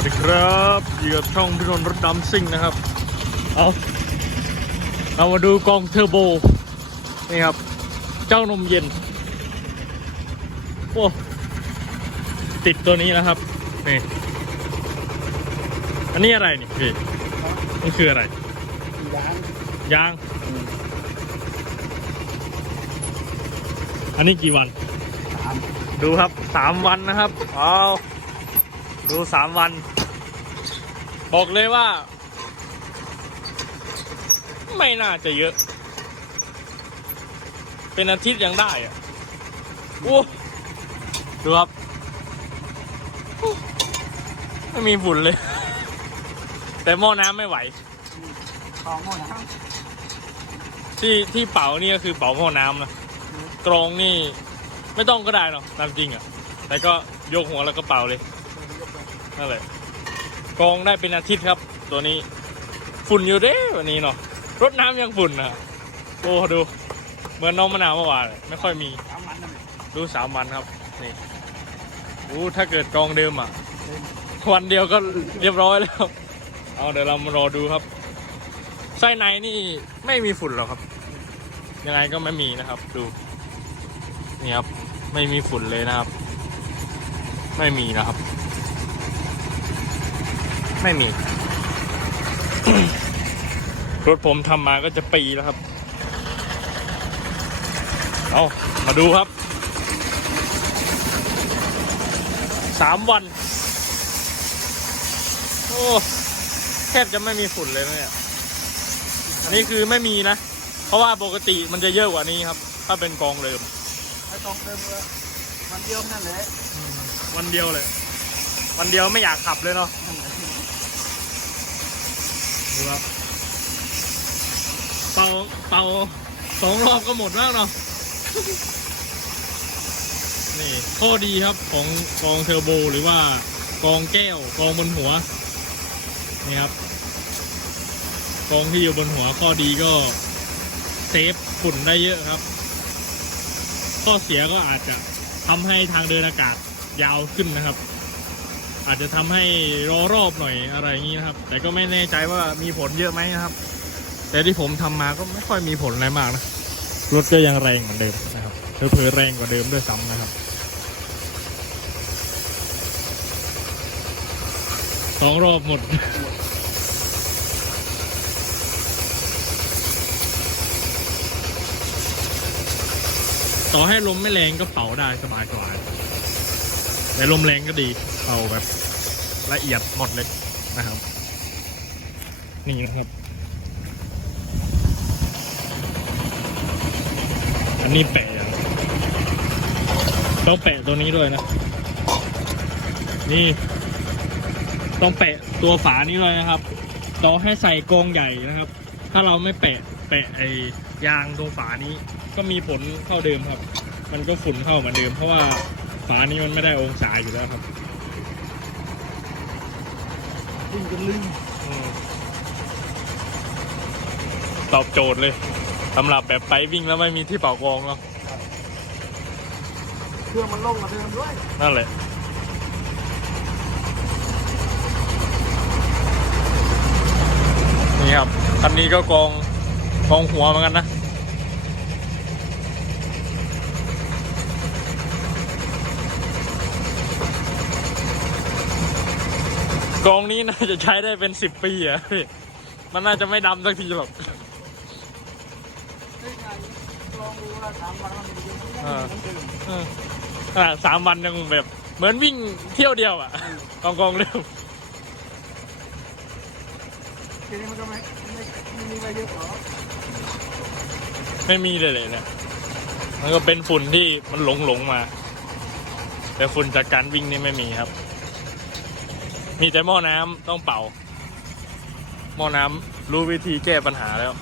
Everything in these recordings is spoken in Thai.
วัสดีครับอยู่กับช่องพิรนรถดำซิ่งนะครับ เอาเรามาดูกองเทอร์โบ นี่ครับ เจ้านมเย็น โอ้ ติดตัวนี้แล้วครับ นี่ อันนี้อะไรนี่พี่นี่คืออะไร ยาง ยาง อันนี้กี่วันสามดูครับสามวันนะครับ เอา ดูสามวัน บอกเลยว่า ไม่น่าจะเยอะ เป็นอาทิตย์ยังได้อะโอ้ดูครับโอ้ไม่มีฝุ่นเลย แต่หม้อน้ำไม่ไหวคลองหมดนะครับที่ที่เป่านี่ก็คือเป่าหม้อน้ำนะกรองนี่ ไม่ต้องก็ได้เนาะตามจริงอะ่ะแต่ก็ยกหัวแล้วก็เป่าเลย นั่นแหละกองได้เป็นอาทิตย์ครับ ตัวนี้ ฝุ่นอยู่เด้วันนี้เนาะรถน้ำยังฝุ่นนะโอ้ดู เหมือนน้องมะนาวเมื่อวานเลยไม่ค่อยมีดูสามวันครับนี่โอ้ถ้าเกิดกองเดิมอะ วันเดียวก็เรียบร้อยแล้ว เอาเดี๋ยวเรามารอดูครับไส้ในนี่ไม่มีฝุ่นหรอกครับ ยังไงก็ไม่มีนะครับดูนี่ครับไม่มีฝุ่นเลยนะครับ ไม่มีนะครับ ไม่มี รถผมทำมาก็จะปีแล้วครับ เอามาดูครับสามวัน โอ้แทบจะไม่มีฝุ่นเลยเนี่ยอันนี้คือไม่มีนะ เพราะว่าปกติมันจะเยอะกว่านี้ครับ ถ้าเป็นกองเริมไอ้ตรงเดิมเลยวันเดียวนั่นแหละวันเดียวเลย วันเดียวไม่อยากขับเลยเนาะนั่นแหละดู ครับเป่าเป่าสองรอบก็หมดแล้วเนาะนี่ข้อดีครับของกองเทอร์โบหรือว่ากองแก้วกองบนหัวนี่ครับกองที่อยู่บนหัวข้อดีก็เซฟฝุ่นได้เยอะครับ ข้อเสียก็อาจจะทำให้ทางเดินอากาศยาวขึ้นนะครับ อาจจะทำให้รอรอบหน่อยอะไรอย่างนี้นะครับ แต่ก็ไม่แน่ใจว่ามีผลเยอะไหมนะครับ แต่ที่ผมทำมาก็ไม่ค่อยมีผลอะไรมากนะรถก็ยังแรงเหมือนเดิมนะครับเผลอๆแรงกว่าเดิมด้วยซ้ำนะครับสองรอบหมดต่อให้ลมไม่แรงก็เป่าได้สบายกว่า แต่ลมแรงก็ดีเป่าแบบละเอียดหมดเลยนะครับ นี่นะครับ อันนี้แปะอย่างต้องแปะตัวนี้ด้วยนะ นี่ ต้องแปะตัวฝานี้ด้วยนะครับเราให้ใส่กรงใหญ่นะครับ ถ้าเราไม่แปะแปะไอ้ยางตรงฝานี้ ก็มีผลเข้าเดิมครับ มันก็ฝุ่นเข้าเหมือนเดิมเพราะว่า ฝานี้มันไม่ได้องศาอยู่แล้วครับวิ่งจนลืมอืมตอบโจทย์เลยสำหรับแบบไปวิ่งแล้วไม่มีที่เป่ากรองเนาะเครื่องมันลงกว่าเดิมด้วย นั่นแหละนี่ครับคันนี้ก็กองกองหัวเหมือนกันนะ กองนี้น่าจะใช้ได้เป็นสิบปีอะพี่ มันน่าจะไม่ดำสักทีหรอกอ่าสามวันยังแบบ เหมือนวิ่งเที่ยวเดียวอะกองกองเร็วทีนี้มันก็ไม่ไม่มีอะไรเยอะหรอไม่มีเลยเลยเนี่ยมันก็เป็นฝุ่นที่มันหลงหลงมา แต่ฝุ่นจากการวิ่งนี่ไม่มีครับ มีแต่หม้อน้ำต้องเป่า หม้อน้ำรู้วิธีแก้ปัญหาแล้ว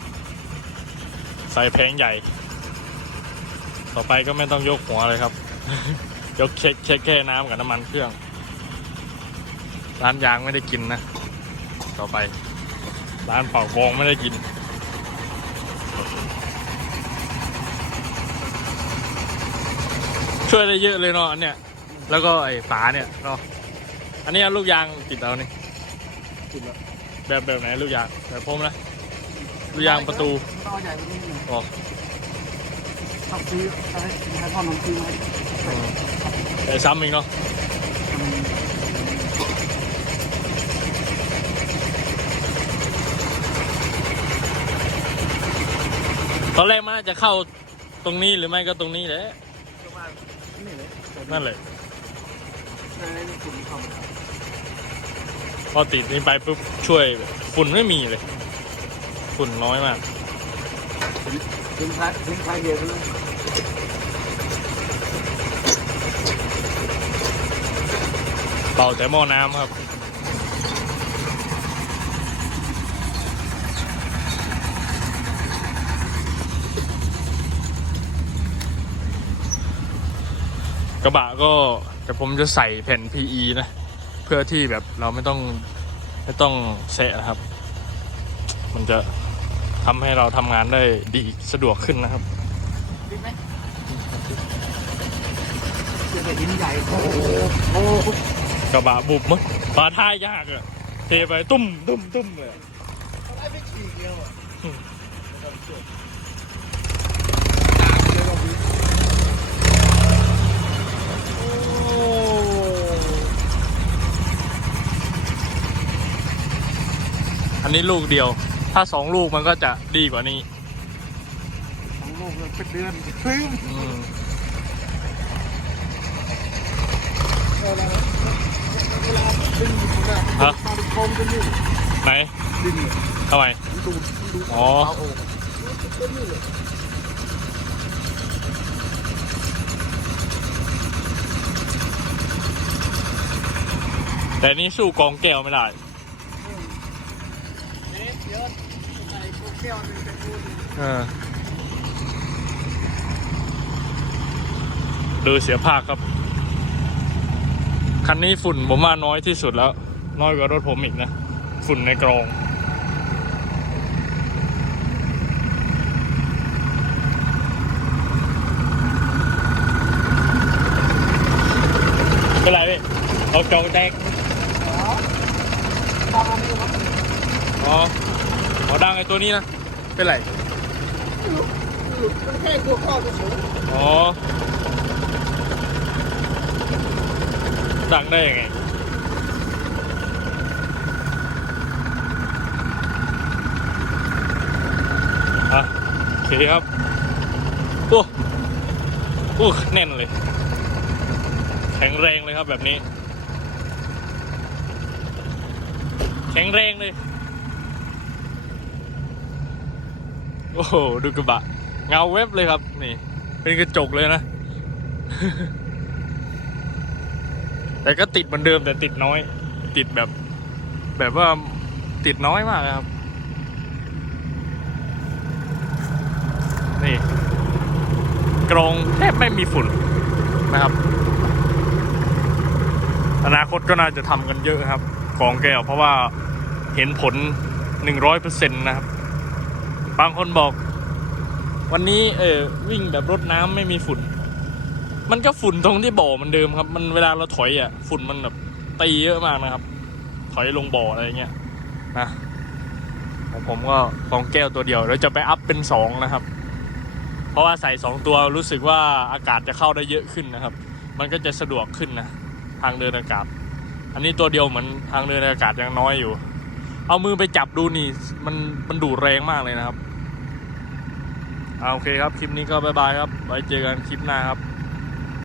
ใส่แพงใหญ่ ต่อไปก็ไม่ต้องยกหัวเลยครับ ยกเช็คเช็คแค่น้ำกับน้ำมันเครื่อง ร้านยางไม่ได้กินนะ ต่อไป ร้านเป่ากองไม่ได้กินช่วยได้เยอะเลยเนาะเนี่ย แล้วก็ไอ้ฝาเนี่ยเนาะ อันนี้เอาลูกยางติดเอานี่ติดแล้วแบบแบบไหนลูกยางแบบผมนะลูกยางประตูต้องเอาใหญ่กว่านี้หน่อยอ๋อต้องซื้ออะไรให้พ่อหนุ่มซื้อไหมอืมแต่ซ้ำอีกเนาะตอนแรกมันน่าจะเข้าตรงนี้หรือไม่ก็ตรงนี้แหละประมาณนี่เลยนั่นแหละ พอติดนี้ไปปุ๊บช่วยแบบฝุ่นไม่มีเลย ฝุ่นน้อยมากทิ้งท้ายทิ้งท้ายเดียวกันเลยเป่าแต่หม้อน้ำครับกระบะก็ แต่ผมจะใส่แผ่น PE นะ เพื่อที่แบบเราไม่ต้องไม่ต้องแสะนะครับ มันจะทำให้เราทำงานได้ดีสะดวกขึ้นนะครับดิ้นไหมเจอแต่หินใหญ่โอ้โหโอ้โหกระบะบุบมั้งปลาท่ายากอะเทไปตุ้มตุ้มตุ้มเลยไอ้ไม่ขี่เดียวอะ อืมอันนี้ลูกเดียว ถ้าสองลูกมันก็จะดีกว่านี้สองลูกเลยเป็นเดือนเฮ้ยอืมเวลาเวลาดึงมันอะมาเป็นโคมกันนี่ไหนดึงเนี่ยทำไม มันดูดมันดูดอ๋อเอาโอ่งเป็นนี่เลยแต่นี่สู้กองแก้วไม่ได้ นี่เดี๋ยว ใส่พวหนึงเป็นพูดเออดูเสียภาคครับ คันนี้ฝุ่นผมว่าน้อยที่สุดแล้ว น้อยกว่ารถผมอีกนะ ฝุ่นในกรองเป็นไรพี่เอาจองแดงตามอันอ๋อ ขอดังไอ้ตัวนี้นะ เป็นไร หลุดหลุดมันแค่ตัวข้อตัวสูงอ๋อ ดังได้ยังไง อะโอเคครับ โอ้โอ้แน่นเลย แข็งแรงเลยครับแบบนี้ แข็งแรงเลย โอ้โหดูกระบะ เงาเว็บเลยครับ นี่ เป็นกระจกเลยนะ แต่ก็ติดเหมือนเดิมแต่ติดน้อย ติดแบบ แบบว่าติดน้อยมากครับ นี่กรงแทบไม่มีฝุ่นนะครับ อนาคตก็น่าจะทำกันเยอะครับกรองแก้วเพราะว่าเห็นผลหนึ่งร้อยเปอร์เซ็นต์นะครับ บางคนบอก วันนี้เออวิ่งแบบรถน้ำไม่มีฝุ่น มันก็ฝุ่นตรงที่บ่อมันเดิมครับ มันเวลาเราถอยอะ ฝุ่นมันแบบตีเยอะมากนะครับ ถอยลงบ่ออะไรเงี้ยนะของผมก็กรองแก้วตัวเดียวแล้วจะไปอัพเป็นสองนะครับ เพราะว่าใส่สองตัวรู้สึกว่าอากาศจะเข้าได้เยอะขึ้นนะครับ มันก็จะสะดวกขึ้นนะทางเดินอากาศ อันนี้ตัวเดียวเหมือนทางเดินอากาศยังน้อยอยู่ เอามือไปจับดูนี่มันมันดูดแรงมากเลยนะครับ โอเคครับ คลิปนี้ก็บายบายครับ ไว้เจอกันคลิปหน้าครับ